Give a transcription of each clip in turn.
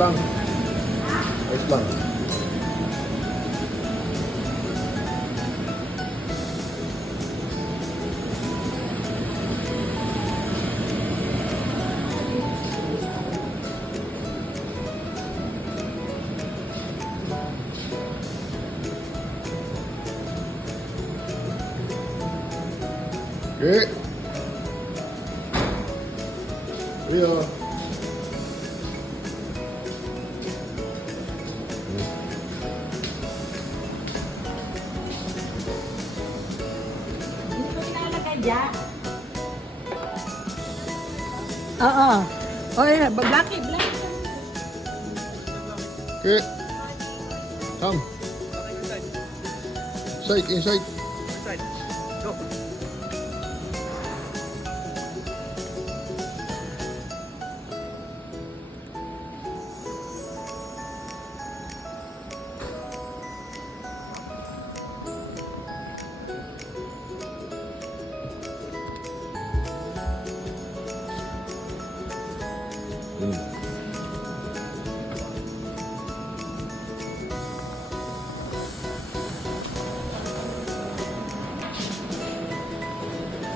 lang. Ayos lang. Okay. Rio. Hindi ko nilalagay dyan. Oo. O, Blackie. Okay. Come. Inside. Inside. Go.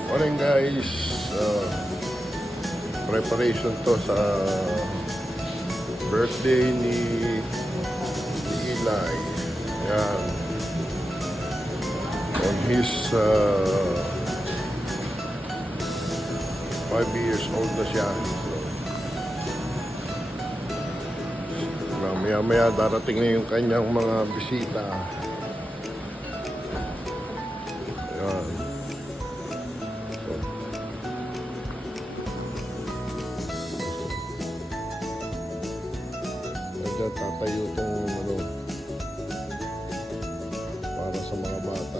Morning guys. Preparation to sa birthday ni Eli. Yan. On his 5 years old na siya. So, maya-maya darating na yung kanyang mga bisita. Yan. Diyan tatayo itong para sa mga bata.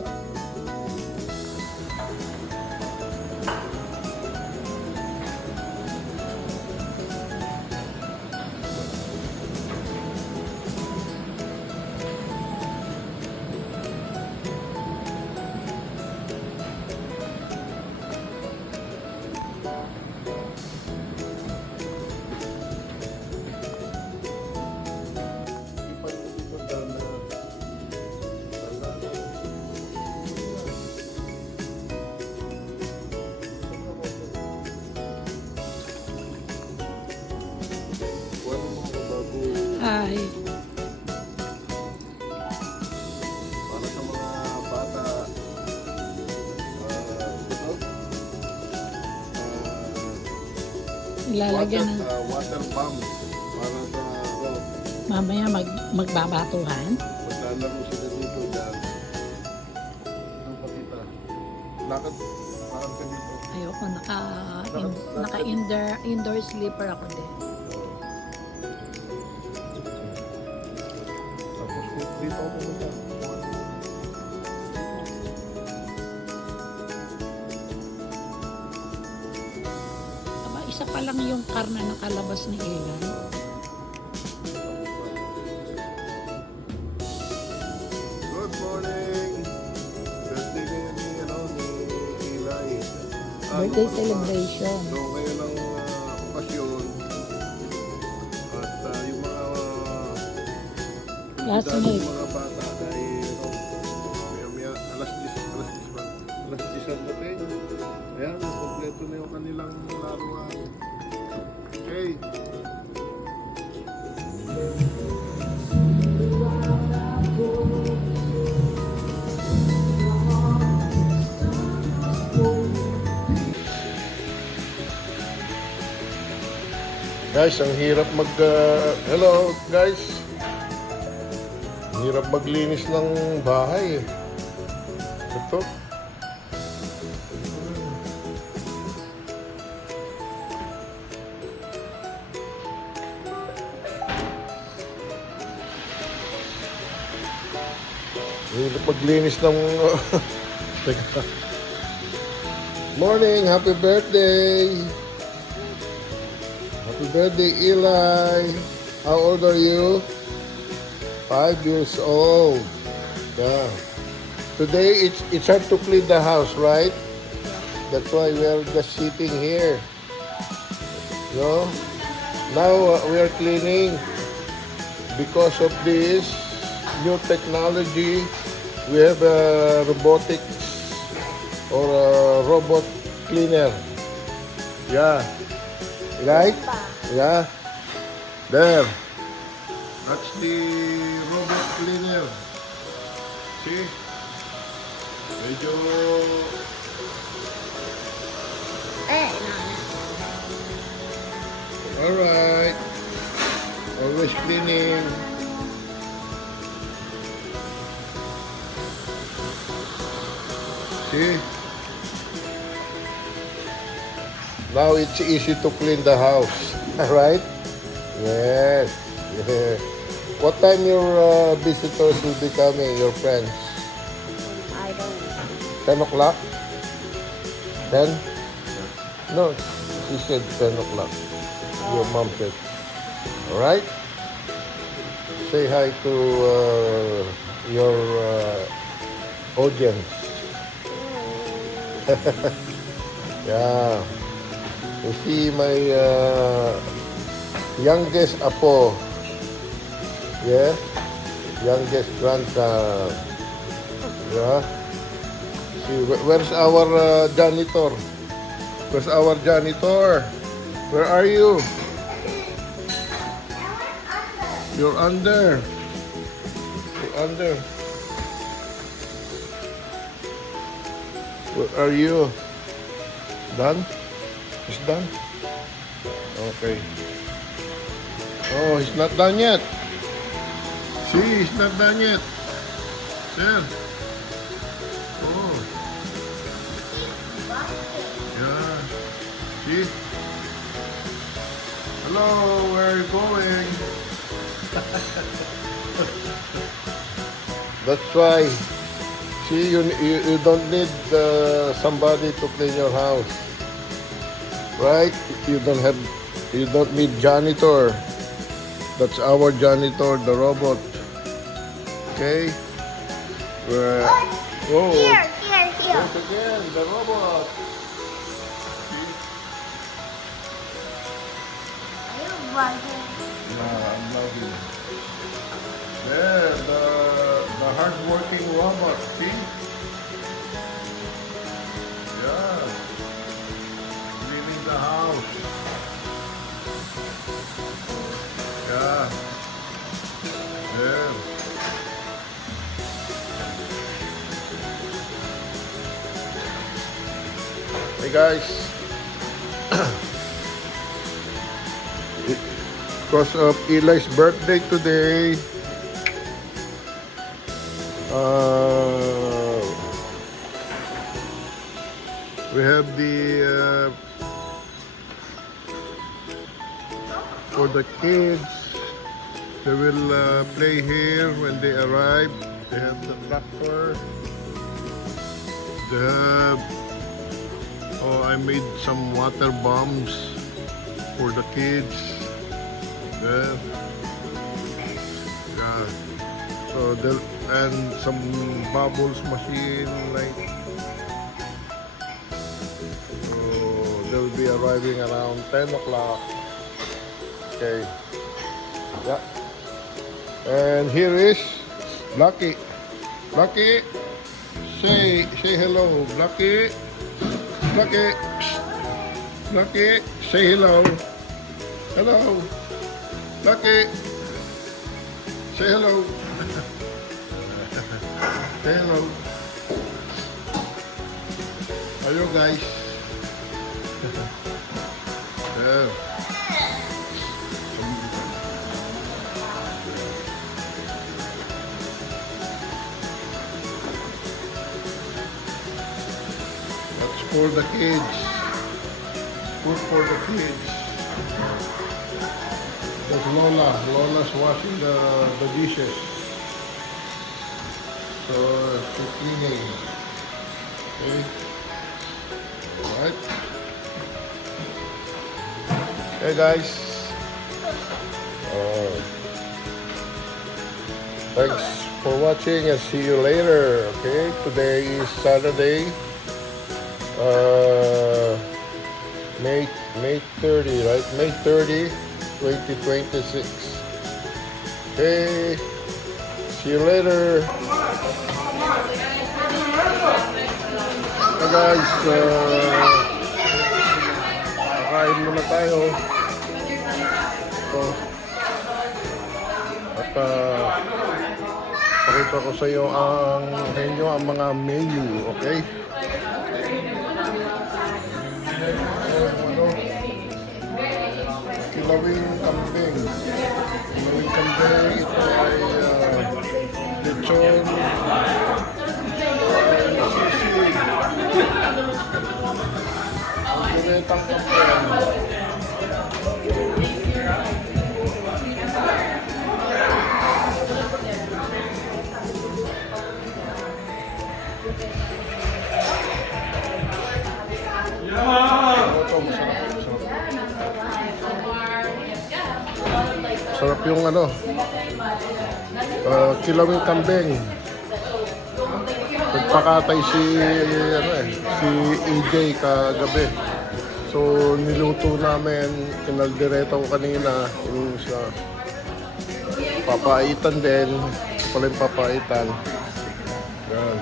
Hi. Para sa mga bata, Ilalagyan ng water bomb para sa mamaya magbabatuhan. maglalaro sila dito dyan. Doon pa kita. Lakad ka dito. Ayoko, naka-indoor sleeper ako din. Tapos dito ako pumunta. Aba, isa pa lang yung car na nakalabas ni Ilan. Good morning! Birthday ngayon ni Eli. Birthday celebration. So ngayon ang okasyon at yung mga Classmate. mga bata ay maya alas 10 ang dating. Ayan, kompleto na yung kanilang laruan. Okay. Guys, ang hirap hello guys. Ang hirap maglinis ng bahay. Ito. Ang hirap maglinis ng Teka. Morning, happy birthday. Happy birthday, Eli. How old are you? 5 years old. Yeah. Today, it's hard to clean the house, right? That's why we are just sitting here. No? Now, we are cleaning. because of this new technology, we have a robotics or a robot cleaner. Yeah. Right? Yeah. There. That's the robot cleaner. See? Medyo... Alright. Always cleaning. See? Now it's easy to clean the house. Alright? Yes. Yeah. What time your visitors will be coming, your friends? I don't 10 know. o'clock? 10? No, she said 10 o'clock. Your mom said. Alright? Say hi to your audience. Yeah. You see my youngest apo. Yeah? Youngest grandson. Yeah? See, where's our janitor? Where's our janitor? Where are you? You're under. You're under. Where are you? Done? It's done? Okay. Oh, he's not done yet. See, he's not done yet. There. Oh. Yeah. See? Hello, where are you going? That's why. See, you don't need somebody to clean your house, right? You don't need janitor. That's our janitor, the robot. Okay. Where? Oh, Here. once again, the robot. I'm loving. There, the hard-working robot. See? Yeah. Cleaning the house. Yeah. There. Hey guys. Because of Eli's birthday today, we have the for the kids. They will play here when they arrive. They have the tractor. They have. Oh, I made some water bombs for the kids. There. Yeah. So and some bubbles machine like. So they'll be arriving around 10 o'clock. Okay. Yeah. And here is Lucky. Lucky, say hello. Lucky. Lucky. Lucky, say hello. Hello. Lucky. Say hello. Say hello. Hello guys. Yeah. That's for the kids. Food for the kids. That's Lola. Lola's washing the dishes. So she's cleaning. Okay. Alright. Hey guys. Thanks for watching and see you later. Okay. Today is Saturday. May 30, right? May 30, 2026. Okay. See you later. So guys, kakain muna tayo. Ito. At pakita ko sa iyo ang mga menu, okay? Kilawing kambing. Kilawing kambing, ito ay lechon, sisig, ginetang kambing. Ito, masarap. Sarap yung kilawing kambing. Nagpakatay si AJ kagabi. So niluto namin, kinaldereta ko kanina yung sa papaitan din. Ito pala yung papaitan. Yan.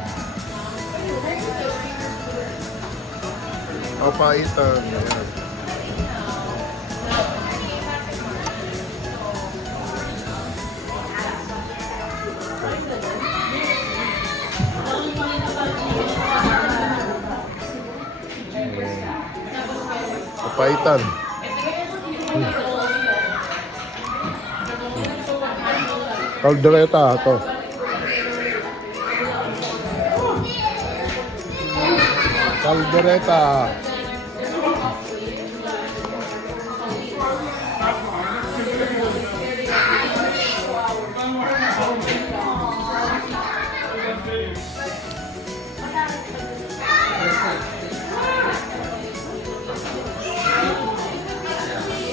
Papaitan. Yan. Papaitan. Caldereta ito. Caldereta.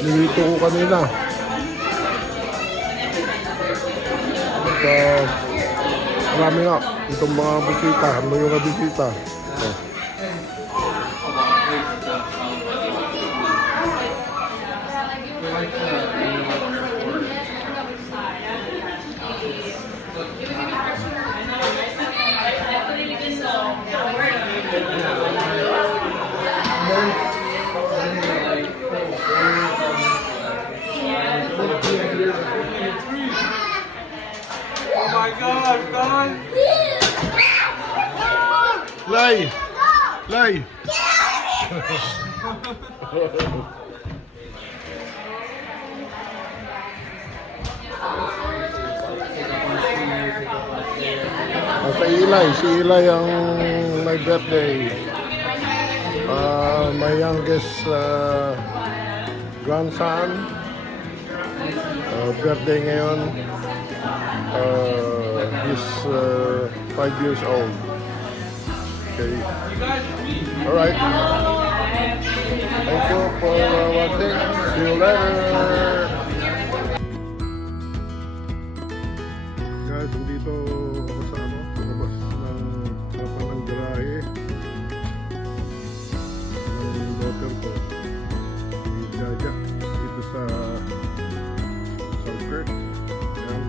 Nilito ko kanina. At marami nga itong mga bisita. Ano yung mga bisita? Oh. Oh my God, God! Lay! Lay! Sa Ilay, si Ilay ang my birthday. My youngest grandson. Birthday ngayon. He's 5 years old. Okay. Alright. Thank you for watching. See you later. Guys, dito ako sa sa labas ng harapan ng garahe ng daughter ko. Si Jaja. Dito sa Sulphur. Ayan.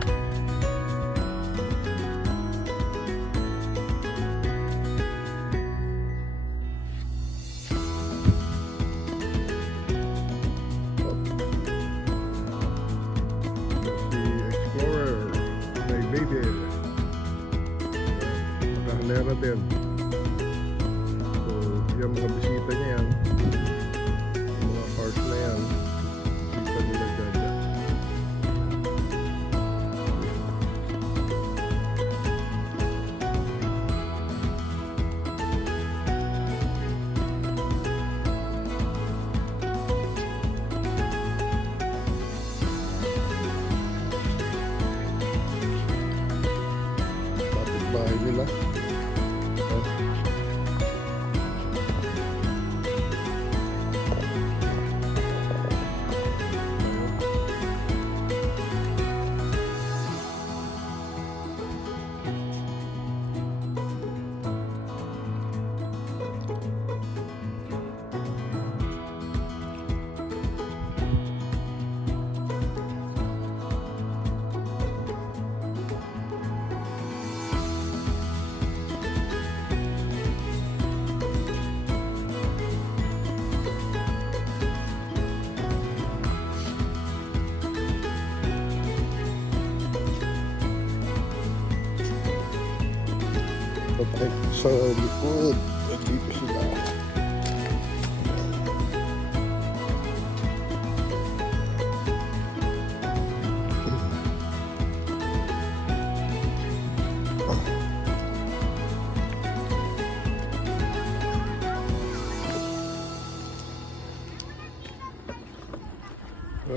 sa likod. Dito sila.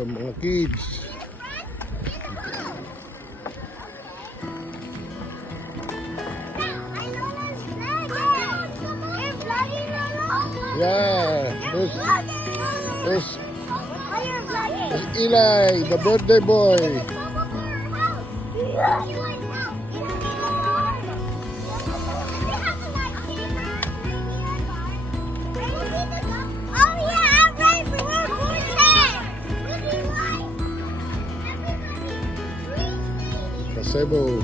Mga kids. Yeah, there's Eli, the birthday boy. Gazebo.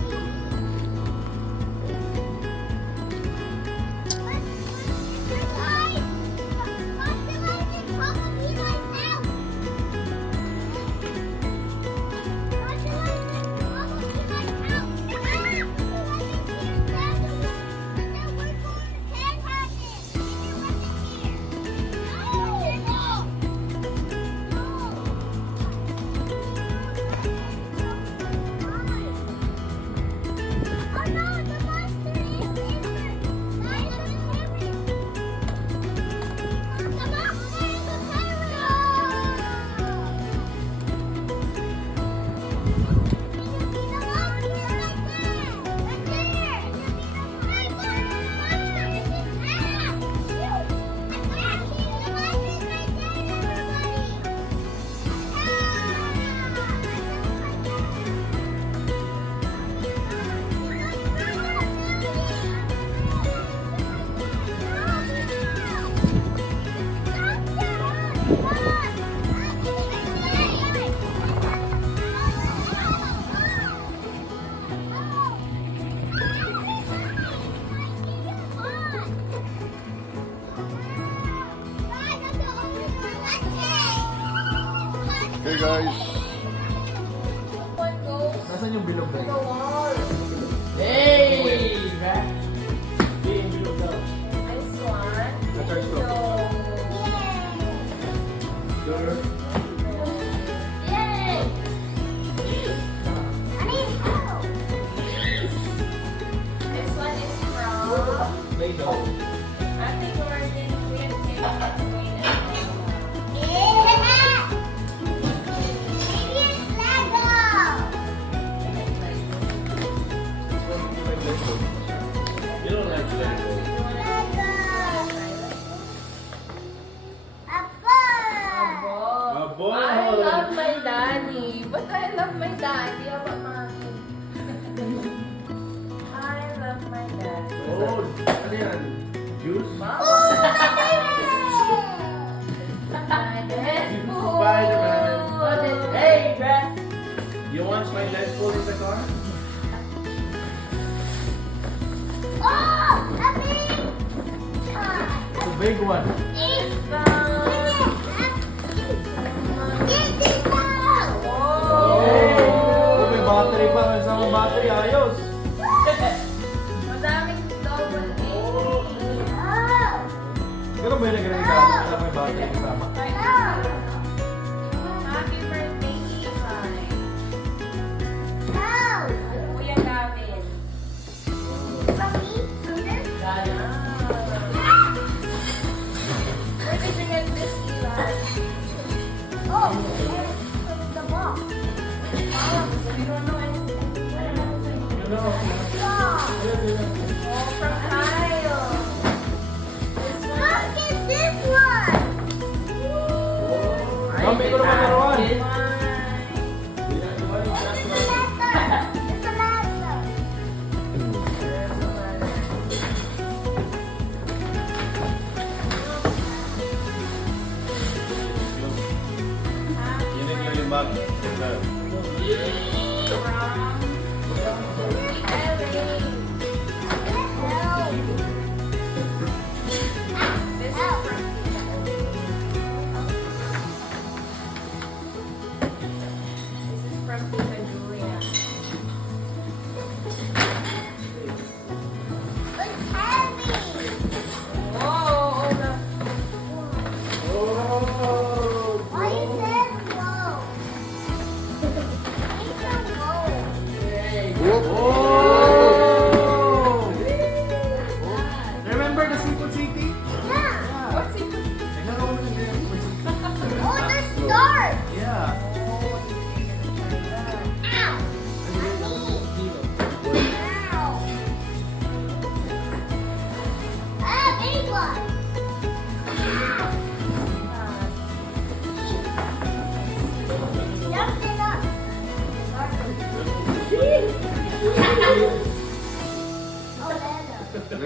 Okay guys. Nasaan yung bilog na yun? Hey! Back! Hey, yung bilog daw. Sa-charge ko. Sure. Play-Doh. You don't like Lego. Abo! I love my daddy, but I love my daddy. How about mommy? I love my daddy. Oh, ano yan? Juice? Spider-Man. Hey, dress. You want my Deadpool in the car? It's a big one. Oh, may battery pa. May isang battery. Ayos. Madaming double Pero may nagre-regalo sila may battery kasama. Happy birthday, Eli. Kuya Gavin. Where did you get this, Eli? We don't know anything. You know, Oh, from Kyle. This one. Mami ko naman naroon. Yun yung limag.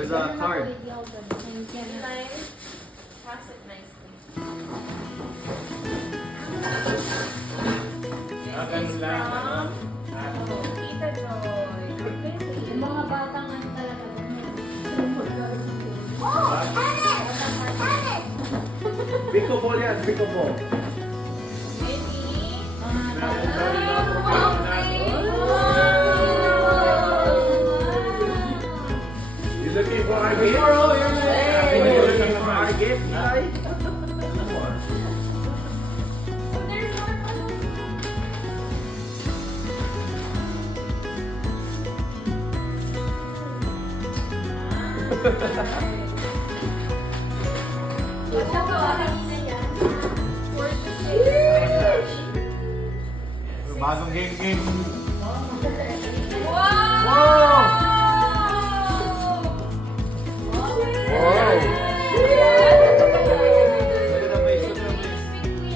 There's a card. Nice. Pass it nicely. Ganun lang. Tita Joy. Yung mga batang ano talaga. Pico ball yan, pico ball. Ready? You looking for our gift? You looking for our gift, Eli? Bagong game. Wow! Look at the face, look at the face.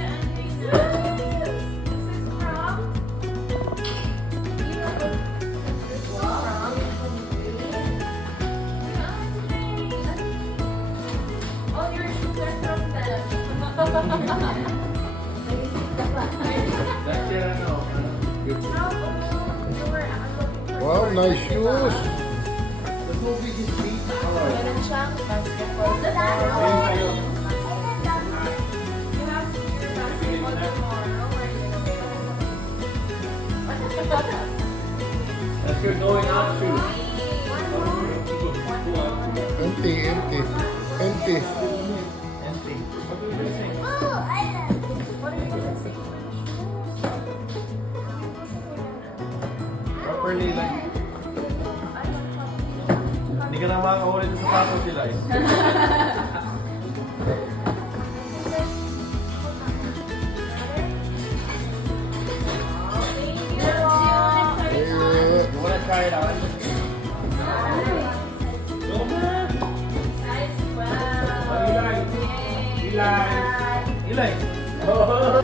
All your shoes are from them. That's your ano. Wow, nice shoes. The movie is beat color. Meron siyang basketball tomorrow. Ayun kayo. You have your basketball tomorrow. Or you That's your going out shoes. Empty. Empty. What are you gonna say? Properly like. Hindi ka na makakahuli sa sapatos sila eh. You wanna try it out? Go man! Eli! Oh!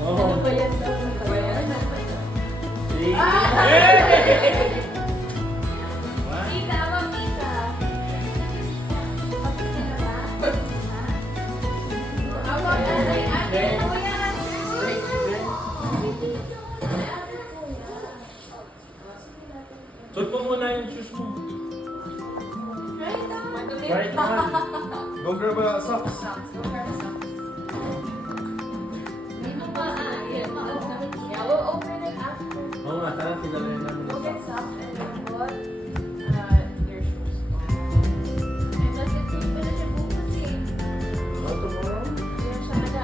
Oh! Suot mo muna yung shoes mo. Right naman. Go grab a socks. Yeah, we'll open it after. Oo nga, tara sila rin namin We'll yung get socks. socks and then put your shoes. And that's it. Yung pala siya bukas Oh, tomorrow? Yan siya na.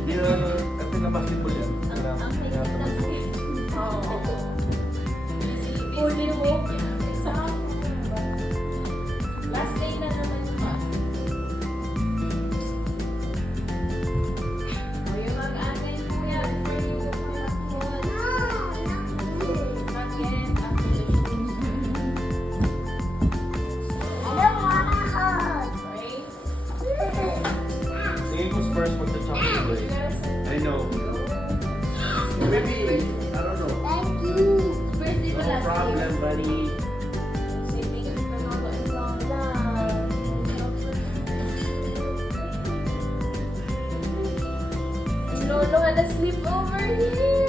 Hindi na, at na basketball yan. Oo. Fully booked. Last day na naman pa. O yung mag-anay kuya before you go for the food. Not yet. After the shoes. Right? Tingin ko Spurs magta-champion You today. gotta send I know. Maybe, I don't know. birthday ko No last problem, year. buddy. Saving it for Noto and Lola. Lolo had a sleepover here.